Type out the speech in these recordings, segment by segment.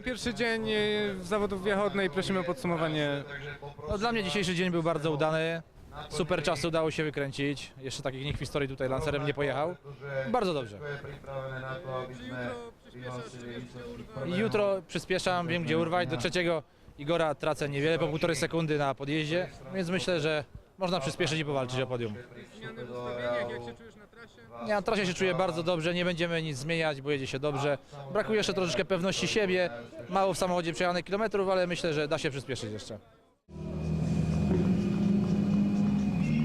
nami pierwszy dzień e, zawodów Wiechodnej. Prosimy o podsumowanie. No, dla mnie dzisiejszy dzień był bardzo udany. Super czasy udało się wykręcić. Jeszcze takich nikt w historii tutaj lancerem nie pojechał. Bardzo dobrze. I jutro przyspieszam, wiem gdzie urwać. Do trzeciego Igora tracę niewiele, po półtorej sekundy na podjeździe, więc myślę, że można przyspieszyć i powalczyć o podium. Zmiany w ustawieniach, jak się czujesz? Ja na trasie się czuję bardzo dobrze, nie będziemy nic zmieniać, bo jedzie się dobrze. Brakuje jeszcze troszeczkę pewności siebie, mało w samochodzie przejechanych kilometrów, ale myślę, że da się przyspieszyć jeszcze.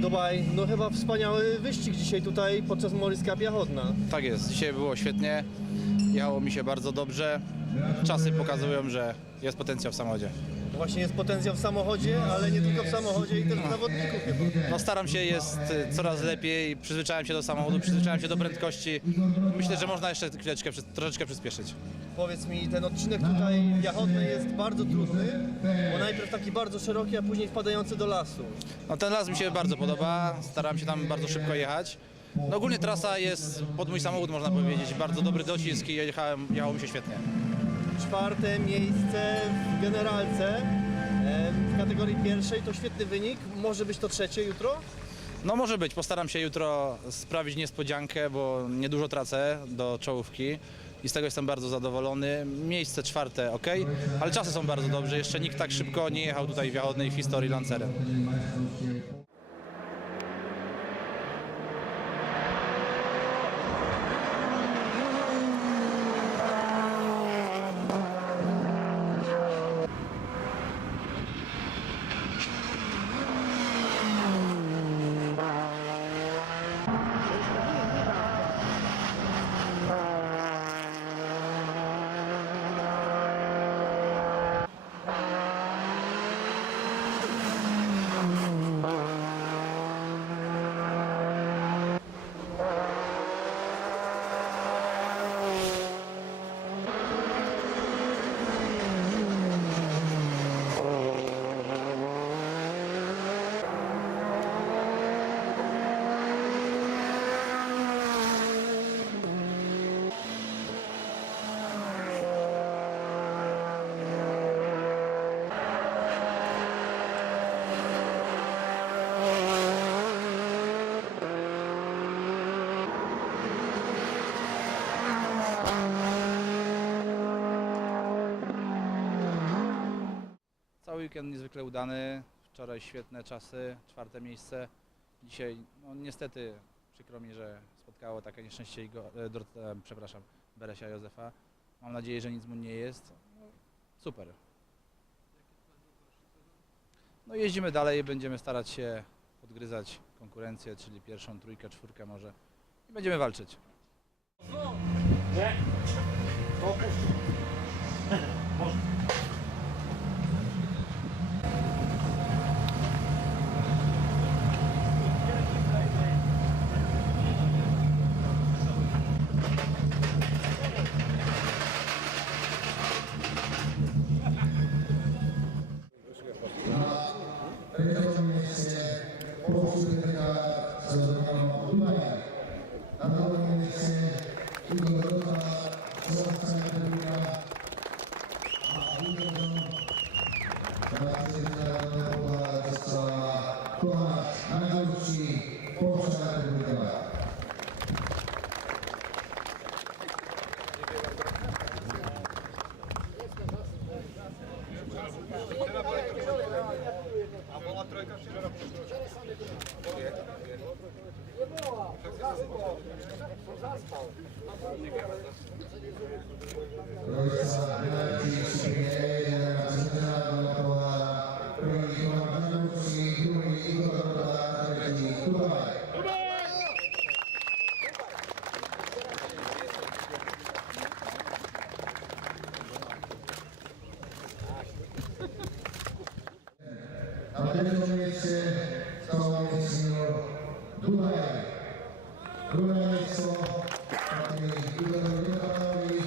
Dubaj, no chyba wspaniały wyścig dzisiaj tutaj podczas Morska Biachodna. Tak jest, dzisiaj było świetnie, jechało mi się bardzo dobrze. Czasy pokazują, że jest potencjał w samochodzie. Właśnie jest potencjał w samochodzie, ale nie tylko w samochodzie i też w zawodników chyba. No staram się, jest y, coraz lepiej, przyzwyczaiłem się do samochodu, przyzwyczaiłem się do prędkości. Myślę, że można jeszcze chwileczkę, troszeczkę przyspieszyć. Powiedz mi, ten odcinek tutaj Biachodny jest bardzo trudny, bo najpierw taki bardzo szeroki, a później wpadający do lasu. No ten las mi się bardzo podoba, staram się tam bardzo szybko jechać. No ogólnie trasa jest pod mój samochód można powiedzieć, bardzo dobry docisk i jechałem, jechało mi się świetnie. Czwarte miejsce w generalce w kategorii pierwszej to świetny wynik. Może być to trzecie jutro? No może być, postaram się jutro sprawić niespodziankę, bo niedużo tracę do czołówki i z tego jestem bardzo zadowolony. Miejsce czwarte ok, ale czasy są bardzo dobrze, jeszcze nikt tak szybko nie jechał tutaj w Jachodnej w historii Lancerem. Cały weekend niezwykle udany, wczoraj świetne czasy, czwarte miejsce. Dzisiaj, no niestety, przykro mi, że spotkało takie nieszczęście, Igo, e, e, przepraszam, Beresia Józefa. Mam nadzieję, że nic mu nie jest. Super. No jeździmy dalej, będziemy starać się podgryzać konkurencję, czyli pierwszą trójkę, czwórkę może i będziemy walczyć. Pierwsze 마치겠다고하 또한 한가지 복사가 됩니다. A bola trojka včera. Je bola, zaspal. Zaspal. 대통령에게 싸움의 승리로 누나야 누나에서 우리 누나를 위하여 우리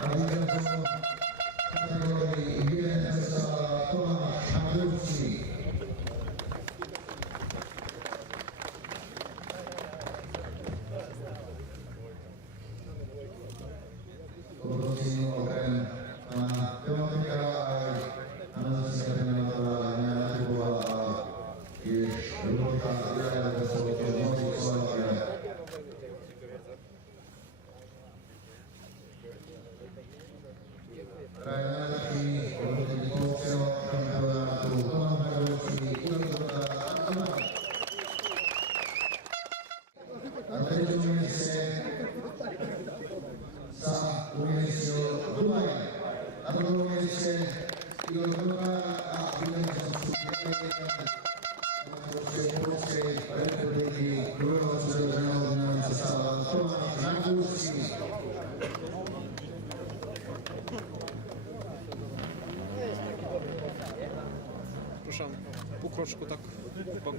아버지께서 하늘의 Zapraszam po kroczku, tak mogę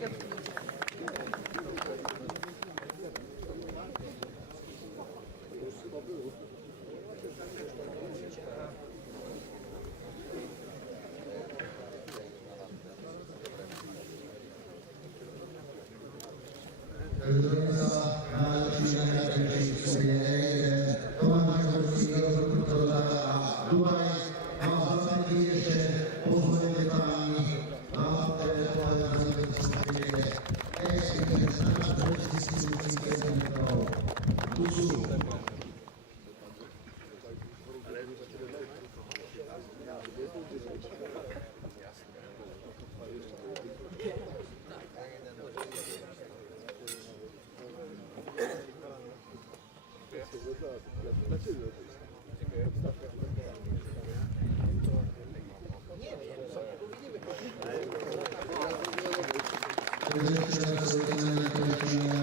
Dziękuję. za